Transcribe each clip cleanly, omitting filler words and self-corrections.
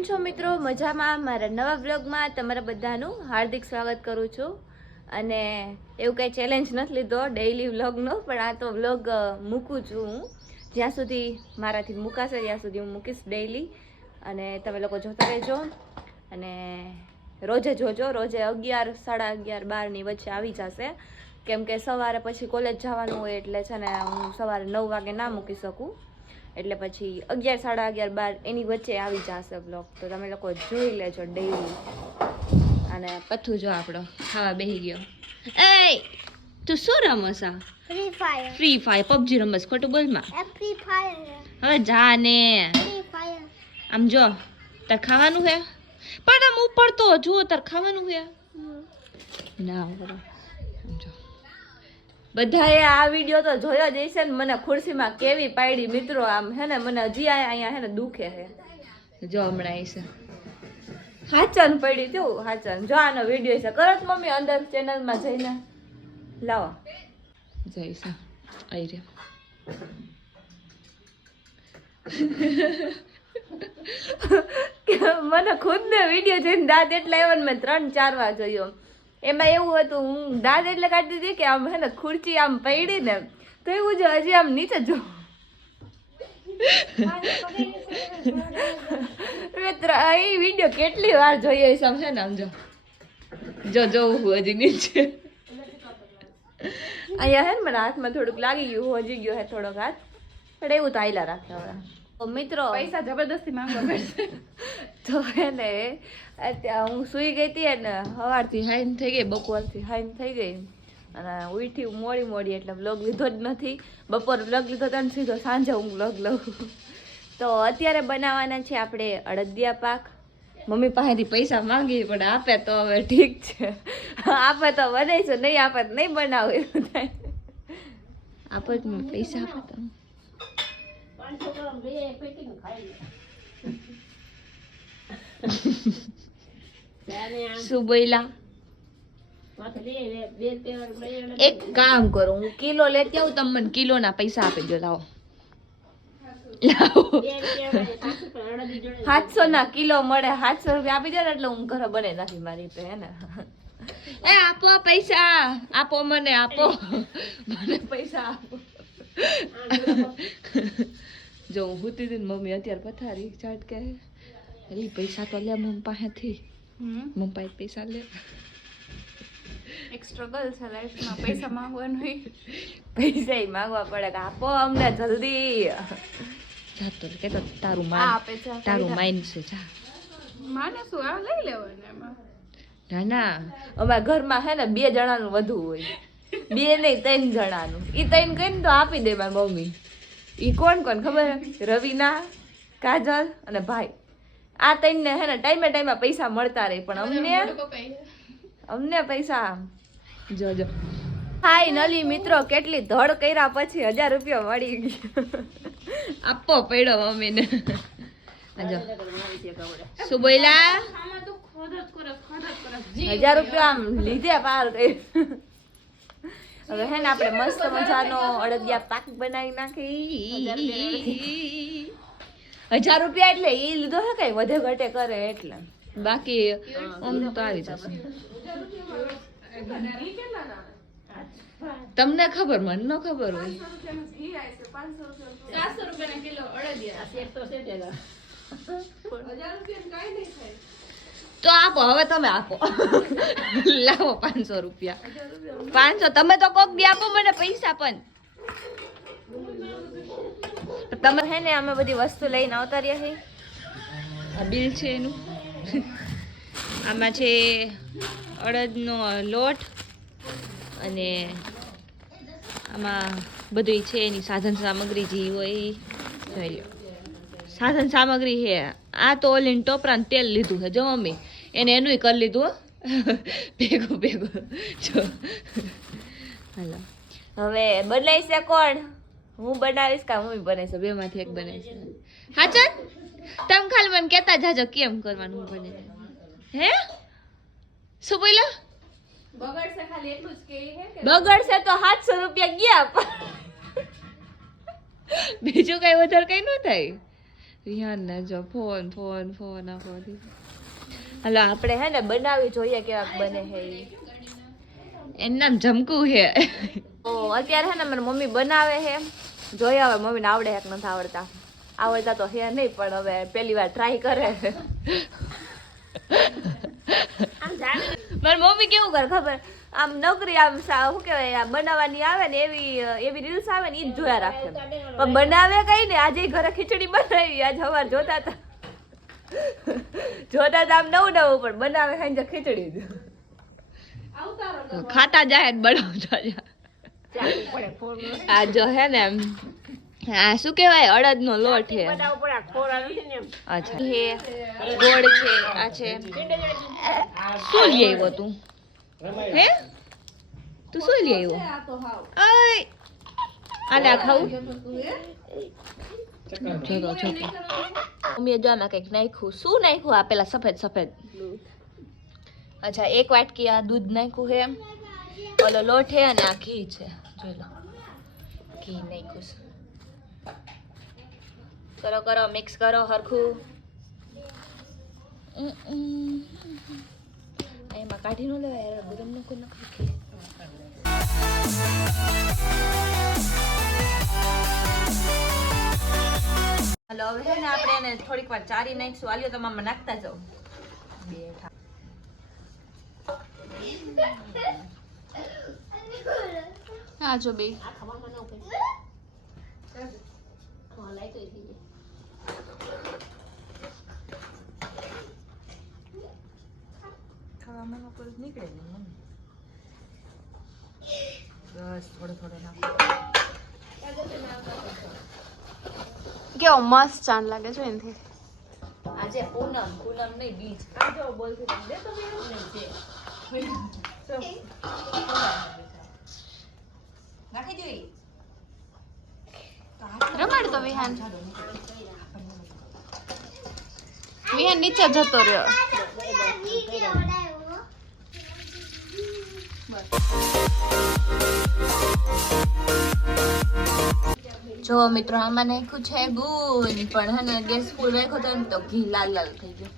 કેમ છો મિત્રો? મજામાં? મારા નવા વ્લોગમાં તમારા બધાનું હાર્દિક સ્વાગત કરું છું. અને એવું કંઈ ચેલેન્જ નથી લીધો ડેઈલી વ્લોગનો, પણ આ તો વ્લોગ મૂકું છું હું. જ્યાં સુધી મારાથી મૂકાશે ત્યાં સુધી હું મૂકીશ ડેઈલી, અને તમે લોકો જોતા રહેજો. અને રોજે જોજો, રોજે 11, 11:30, 12ની વચ્ચે આવી જશે, કેમ કે સવારે પછી કોલેજ જવાનું હોય એટલે છે ને હું સવારે 9 વાગે ના મૂકી શકું, એટલે પછી 11, 11:30, 12 એની વચ્ચે આવી જશે બ્લોગ. તો તમે લોકો જોઈ લેજો ડેઈલી. અને પથ્થું જો આપણો ખાવા બેસી ગયો. એ તું શું રમસ? Free Fire. Free Fire? PUBG રમસ? ખોટું બોલમાં. Free Fire. હવે જા ને. Free Fire. આમ જો, તાર ખાવાનું હે, પણ આમ ઉપર તો જો તાર ખાવાનું હે ના. જો બધાએ આ વિડીયો તો જોયો જ હશે ને. મને ખુરશીમાં કેવી પાડી મિત્રો, આમ હે ને મને હજી અહીંયા હે ને દુખે હે. જો હમણાં હશે હાચન પડી તેવું હાચન. જો આનો વિડીયો છે કરત મમ્મી અંદર ચેનલમાં જઈને લાવો જઈશ આઈ રે. મને ખુદ ને વિડીયો જોઈને દાંત એટલે આવ્યો ને મેં 3-4 વાર જોયો. એમાં એવું હતું, હું દાંત એટલે કાઢી દીધી કે આમ હે ને ખુરચી આમ પડી ને તો એવું જ હજી આમ નીચે જો એ વિડીયો કેટલી વાર જોઈએ છે ને. આમ જો જોવું હજી નીચે અહીંયા હે ને મને હાથમાં થોડુંક લાગી ગયું, હજી ગયો હે થોડોક હાથ, પણ એવું તો આયલા રાખે હવે. મિત્રો પૈસા જબરદસ્તી માંગવા પડશે. તો હે ને હું સુઈ ગઈ હતી ને સવારથી હાઈન થઈ ગઈ, બપોરથી હાઈન થઈ ગઈ, અને ઉઠી મોડી એટલે વ્લોગ લીધો જ નથી. બપોર વ્લોગ લીધો હતો ને સીધો સાંજે હું વ્લોગ લઉં. તો અત્યારે બનાવવાના છે આપણે અડદિયા પાક. મમ્મી પાસેથી પૈસા માંગી પણ આપે તો હવે ઠીક છે, આપે તો બનાવીશું, નહીં આપે તો નહીં બનાવું એવું થાય. આપે તો પૈસા આપે તો શું બોલ્યા? એક કામ કરો, હું કિલો લેતી આવું, તમે મને કિલોના પૈસા આપી દો. લાવો 700 ના કિલો મળે, 700 રૂપિયા આપી દો ને એટલે હું ઘરે બને નાખી મારી પે હે ને. એ આપો પૈસા, આપો મને, આપો મને પૈસા આપો. જો હું હુતી હતી ને મમ્મી અત્યારે પથારી ચાટકે એટલે પૈસા તો લે મમ્મી પાસેથી. મમ્મી પાસે પૈસા લે. એક સ્ટ્રગલ છે લાઈફમાં, પૈસા માંગવાનું. પૈસા માંગવા પડે કે આપો અમને જલ્દી. જાતો કે તો તારું માઇન્ડ છે. જા માને શું આ લઈ લેવાનું એમાં. ના અમારા ઘરમાં હે ને 2 જણાનું વધુ હોય, 2 નહીં 3 જણાનું. ઈ 3 કહીને તો આપી દે મારી મમ્મી. ઈ કોણ ખબર? રવિના, કાજલ અને ભાઈ. આ 3 ને હે ને ટાઈમે પૈસા મળતા રહે, પણ અમને પૈસા જોજો. ફાઇનલી મિત્રો કેટલી ધડ કર્યા પછી 1000 રૂપિયા મળી ગયા. આપો પડ્યો મમ્મીને. શું બોલ્યા? 1000 રૂપિયા આમ લીધે પાર કરી. હવે હે ને આપણે મસ્ત મજાનો અડદિયા પાક બનાવી નાખી. 1000 રૂપિયા એટલે એ લીધો હે કઈ વધે ઘટે કરે એટલે, બાકી આમ તો આવી જશે. તમને ખબર, મને ન ખબર હોય. 700 રૂપિયાના કિલો અડદિયા. તો આપો હવે, તમે આપો. લાવો 500 રૂપિયા. 500 તમે તો કોક બી આપો મને પૈસા. પણ તમે હે ને અમે બધી વસ્તુ લઈને આવતા રહ્યા છે. આ બિલ છે એનું. આમાં છે અડદનો લોટ, અને આમાં બધું છે એની સાધન સામગ્રી જે હોય એ જોઈ લો. સાધન સામગ્રી છે આ તો ઓલીને ટોપરાનું તેલ લીધું છે જો મમ્મી, એને એનું કરી લીધું ભેગું જો. હાલો હવે બનાવીશ કોણ? હું બનાવીશ કા મમ્મી બનાવીશ? બેમાંથી એક બનાવીશ. હા ચાલ તમે ખાલી મને કહેતા જાજો કેમ કરવાનું. હું બને હે શું બોલ્યા? બગડશે ખાલી એટલું જ કે બગડશે તો 700 રૂપિયા ગયા. બીજું કઈ વધારે કઈ ન થાય. રિહાન ને જો ફોન ફોન ફોન આખો દી. હાલો આપણે હે ને બનાવી જોઈએ કેવાક બને હે ઈ. એનું નામ જમકું હે. ઓ અત્યારે હે ને મારી મમ્મી બનાવે હે. જોઈએ હવે મમ્મીને આવડે હે કે નથી આવડતા. આવડતા તો હે નહીં પણ હવે પહેલી વાર ટ્રાય કરે. મારી મમ્મી કેવું કરે ખબર, આમ નોકરી આમ શું કહેવાય આ બનાવવાની આવે ને એવી રીલ્સ આવે ને ઈ જ જોયા રાખે. પણ બનાવે કઈ ને આજે ઘરે ખીચડી બનાવી, આજ સવાર જોતા હતા આમ નવું પણ બનાવે ખાઈને ખીચડી જ ખાતા જાય ને બનાવતા જાય. આ જો હે ને આ શું કહેવાય અડદનો લોટ છે. અચ્છા હે ગોળ છે. આ છે શું લઈ આવ્યો તું? હે તું શું લઈ આવ્યો? ઓય આલા ખાવું જો જો મમ્મીએ જો આમાં કંઈક નાખ્યું. શું નાખ્યું? આ પેલા સફેદ સફેદ. અચ્છા એક વાટકી આ દૂધ નાખ્યું હે, ઓલો લોટ હે અને આ ઘી છે. જોઈ લો ઘી નાખ્યું છે. કરો કરો મિક્સ કરો હરખું. એમાં કાઢી નો લેવાય, ગરમ નો કોઈ નાખી. હાલો હવે છે ને આપણે એને થોડીક વાર ચારી નાખીશું. આલ્યો તમે આમાં નાખતા જાઓ. હા જો બે ખાવામાં કોઈ નીકળે નહીં. બસ થોડો થોડો નાખો. કેવો મસ્ત ચાંદ લાગે છે એનથી. આજે પૂનમ નહીં બીજ. આ જો બોલતી દે તો નહીં છે. નાખી દેવી. રમાડ તો વિહાન. વિહાન નીચે જતો રહ્યો. જો મિત્રો આમાં નાખ્યું છે ગુણ, પણ હે ને ગેસ ફૂલ રાખ્યો હતો ને તો ઘી લાલ લાલ થઈ ગયું.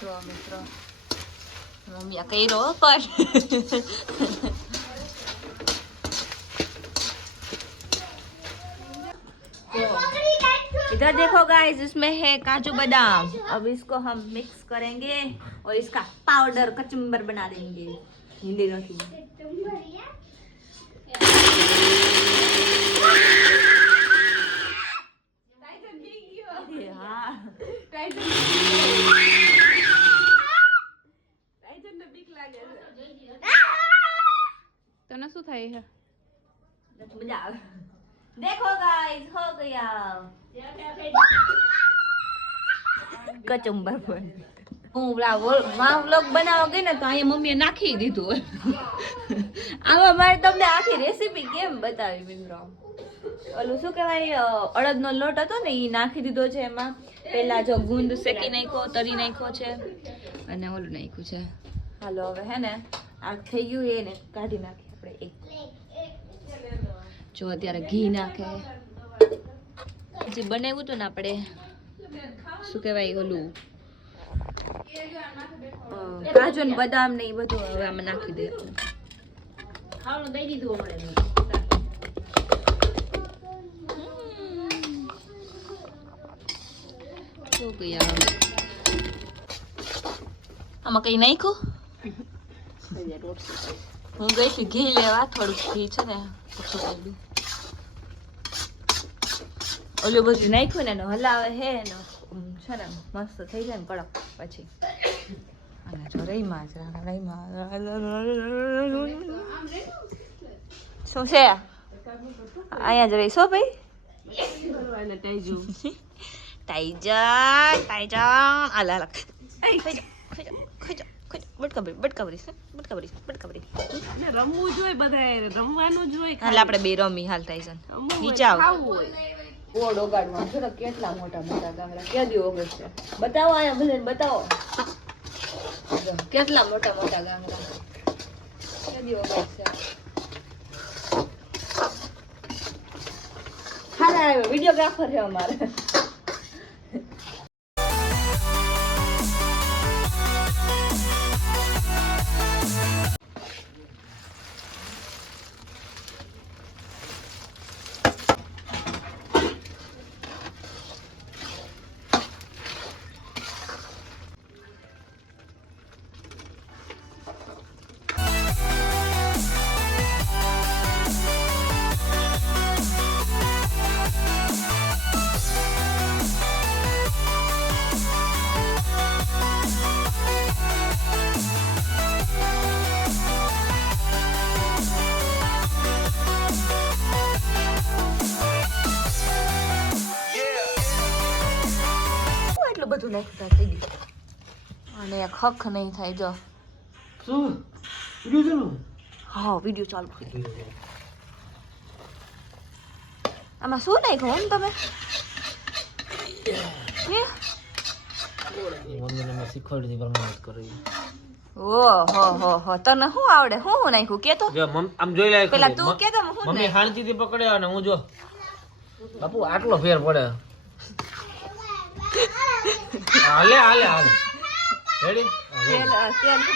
જો મિત્રો મમ્મી આ કર્યો પણ इधर देखो गाइस, इसमें है काजू बादाम. अब इसको हम मिक्स करेंगे और इसका पाउडर कचुम्बर बना देंगे. हिंदी नहीं તને શું થાય છે? मजा आवे. देखो गाइस हो गया कचुम्बर बन. હું વ્લોગ બનાવવા ગઈ ને તો અહીંયા મમ્મીએ નાખી દીધું. આમાં મારે તમને આખી રેસીપી કેમ બતાવી મિત્રો. ઓલું શું કહેવાય અડદનો લોટ હતો ને એ નાખી દીધો છે એમાં. પહેલા જો ગુંદ શેકી નાખ્યો, તરી નાખ્યો છે અને ઓલું નાખ્યું છે. હાલો હવે હે ને આ થઈ ગયું એને કાઢી નાખી આપણે એક. જો અત્યારે ઘી નાખે. જે બનાવ્યું હતું ને આપણે શું કહેવાય ઓલું કાજુ ને બદામ ને એ બધું હવે આમાં નાખી દે. ખાવાનું દઈ દીધું આપણે. આમાં કઈ નાખ્યું? હું ગઈ છું ઘી લેવા. થોડુંક ઘી છે ને ઓલું બધું નાખ્યું ને હલાવે હે ને છે ને મસ્ત થઈ જાય ને કડક. પછી જો રહીમાં જ શું છે અહીંયા જ રહીશો ભાઈ. ટાઈજન આલા બટકાબરી રમવું જોઈએ, બધાએ રમવાનું જોઈએ. હાલ આપણે બે રમી. હાલ ટાઈજન નીચે આવ. ઓડ ઓગાડવા જો કેટલા મોટા મોટા ગામડા ક્યાં દી ઓગળશે. બતાવો આયા બધાને બતાવો કેટલા મોટા મોટા ગામડા ક્યાં દી ઓગળશે. વિડીયોગ્રાફર છે અમારે. એટલું બધું નાખ્યું થઈ ગયું અને ખખ નહીં થાય જો. શું વિડિયો ચાલુ? હા વિડીયો ચાલુ છે. આમાં શું નાખ્યું એમ તમે? હે? મમ્મીને મેં શીખવાડી દીધી બનાવત કરી. ઓહો તને શું આવડે? શું નાખ્યું કે તો? જો આમ જોઈ લે પેલા તું કે તો હું મમ્મી હાણતીથી પકડ્યા અને હું જો બાપુ આટલો ફેર પડે. હાલે હાલે હાલે રેડી.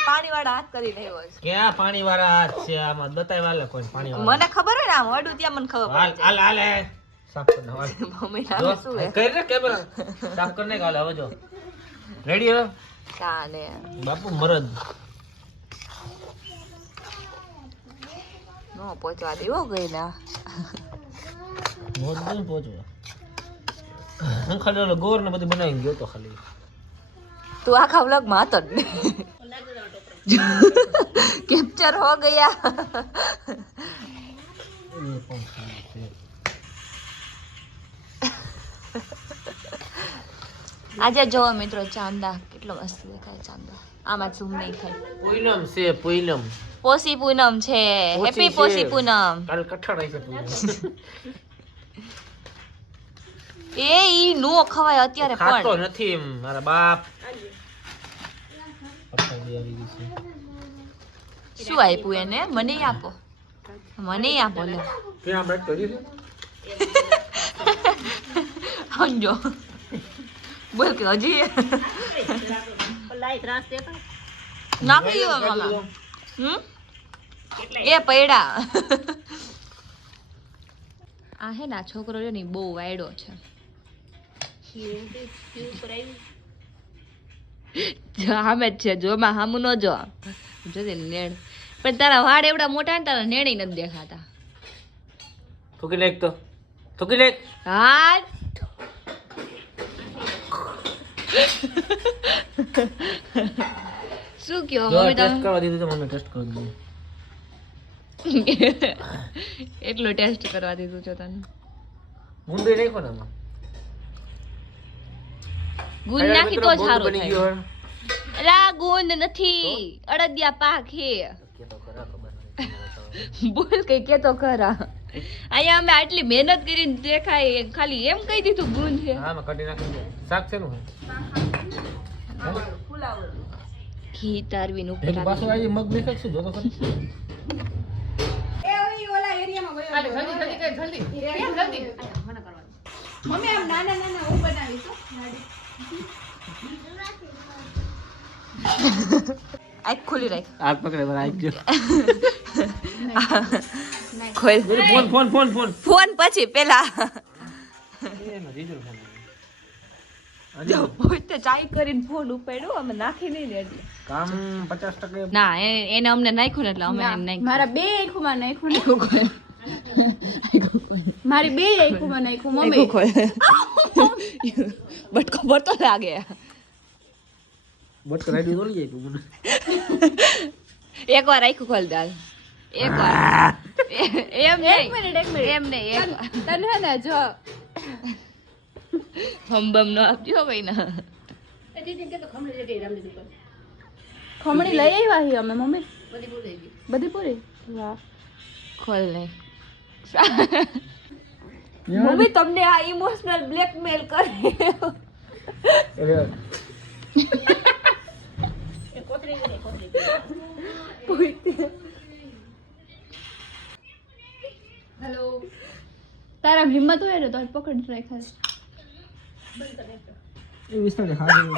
પાણી વાળા હાથ કરી રહ્યો છે. ક્યાં પાણી વાળા હાથ છે આમાં? બતાય વાલે કોઈ પાણી વાળા. મને ખબર હોય ને આમ વડું ત્યાં મને ખબર હાલ પડે હાલ હાલે સાફ કર નાખ. મમ્મી જો ના શું હે કરી રે કેમેરા સાફ કર નાખ. હાલે હવે જો રેડી હવે કાને બાપુ મરદ નો પહોંચવા દેવો ગયેલા. મોજ નહીં પહોંચવા. હું ખાલી ઓલો ગોર ને બધું બનાવીને ગયો તો ખાલી. તું આખા વ્લોગ માં હતો જ કેપ્ચર હો ગયા. આજે જો મિત્રો ચાંદા કેટલો મસ્ત દેખાય. ચાંદા આમાં ઝૂમ નહીં થાય. પૂનમ છે પૂનમ. પોસી પૂનમ છે. હેપી પોસી પૂનમ. કાલ કઠણ આવી છે પૂનમ. એ ઈ નો ખવાય અત્યારે ખાતો પણ. નથી એમ મારા બાપ. પપ્પાજી આવી ગઈ છે. શું આપ્યું એને? મને આપો, મને આપો લે. ક્યાં બેઠ કરી છે? સમજો બોલ કે હજી નાખી દો મામા. એ પૈડા આ હે ને આ છોકરો રહ્યો ને ઈ બહુ વાયડો છે. જો આમે જ છે. જો માં હામું ન જો જોજે નેણ. પણ તારા વાળ એવડા મોટા ને તારા નેણી નથી દેખાતા. થૂકી નાખ તો થૂકી નાખ. હા શું કયો જો મમ્મી ટેસ્ટ તમે? કરવા દીધું તો મને ટેસ્ટ કરી દીધું. એટલો ટેસ્ટ કરવા દીધું છે તને? ગુંદી નાખો ને આમાં. ગુંદ નાખી તો જ સારું બની થાય. ગયો હે. અલા ગુંદ નથી, અડદિયા પાક હે. કે તો ખરા ખબર નથી. બોલ કઈ કેતો ખરા. અહીંયા અમે આટલી મહેનત કરીને દેખાય ખાલી એમ કહી દીધું ગુંદ છે. હા મેં કટી નાખી દીધું. શાક છે નું ઘી તારવીને ઉપર એક પાછું આવી મગ દેખાય શું જોતો ખરી. આંખ ખોલી રાખ. આગ પકડે બરાબર આવી ગયો. ખોલ. Phone phone phone phone. Phone પછી પેલા એનો જીજુ ફોન. પોતે ચાઈ કરીને ફોન ઉપાડ્યો અમે નાખી નહીં ને એટલે. કામ 50% ના એને અમને નાખ્યું ને એટલે અમે એમ નાખ્યું. મારા બે આંખોમાં નાખ્યું ને મારી બે આંખોમાં નાખ્યું મમ્મી. બટકો પડતો લાગે. બટ રેડી દોલી જાય તું મને. એકવાર આખું ખોલ દાલ. એકવાર એમ નહીં મિનિટ એક મિનિટ એમ નહીં એક તને હે ને જો હમ નો આપજો ભાઈ ના. ખમણી લઈ આવ્યા છીએ અમે મમ્મી. બધી પૂરી વાહ. ખોલ નહીં. મમ્મી તમને આ ઇમોશનલ બ્લેકમેલ કરે. તારા હિંમત હોય ને તો પકડી રાખ. એ વિસ્તાર ખાલી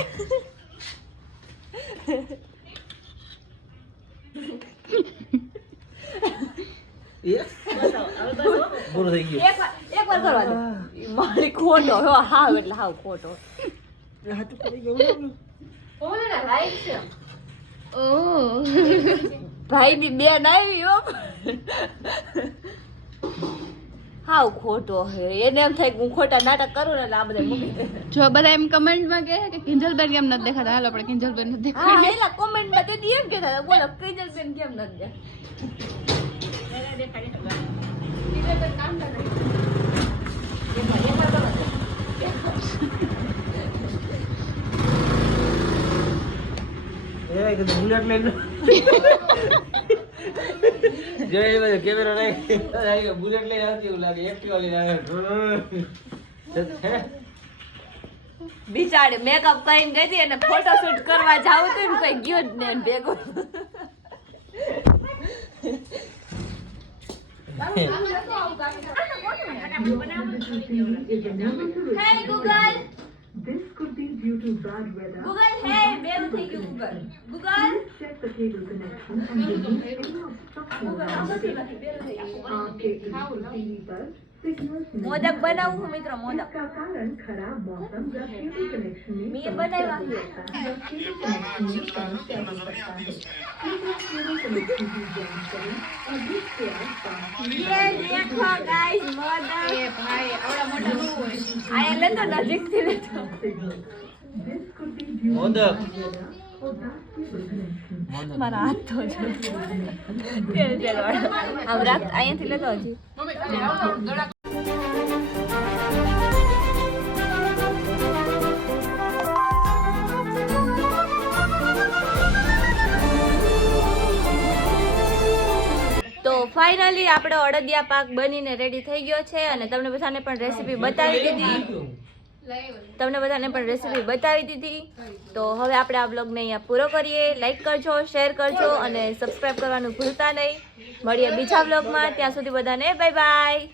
પૂરું થઈ ગયું. એકવાર કરવા દે. મારી ખોટો હાવ એટલે હાવ ખોટો. ઓહ ભાઈ ની બેન આવી હો. હાવ ખોટો હે. એને એમ થાય કે હું ખોટા નાટક કરું ને એટલે આ બધા મૂકી દે. જો બધા એમ કમેન્ટમાં કહે કે કિંજલબેન કેમ નથી દેખાતા, હાલો આપણે કિંજલબેન નથી હા દેખાતા. એલા કોમેન્ટમાં તેથી એમ કહેતા હતા, બોલો કિંજલબેન કેમ નથી દે. એ કીધું બુલેટ લઈને જોઈ કેમેરા નહીં બુલેટ લઈને આવતી એવું લાગે. એક્ટિવા લઈને આવે. બિચારી મેકઅપ કરીને ગઈ હતી અને ફોટોશૂટ કરવા જાવું હતું ને કઈ ગયો જ ને ભેગો. Hey Google. This could be due to bad weather. Google, hey, બેરું થઈ ગયું Google. Google. Check the cable connection and remove any obstruction around the cable. Cable TV पर signals नहीं મોદક બનાવું હું મિત્રો મોદક. का कारण खराब मौसम या cable connection में મેં બનાવ્યા समस्या हो सकता है या cable connection में समस्या हो सकता है. कृपया cable connection की जांच करें और जिसके आसपास ये देखो गाइस મોદક. આ લેતો નજીકથી લેતો. this could be due modak to weather or bad cable connection. મારા હાથ તો જો. આમ રાખ અહીંયાથી લેતો હજી. તો ફાઇનલી આપણો અડદિયા પાક બનીને રેડી થઈ ગયો છે અને તમને બધાને પણ રેસીપી બતાવી દીધી. તો હવે આપણે આ બ્લોગને અહીંયા પૂરો કરીએ. લાઈક કરજો, શેર કરજો અને સબસ્ક્રાઇબ કરવાનું ભૂલતા નહીં. મળીએ બીજા બ્લોગમાં. ત્યાં સુધી બધાને બાય બાય.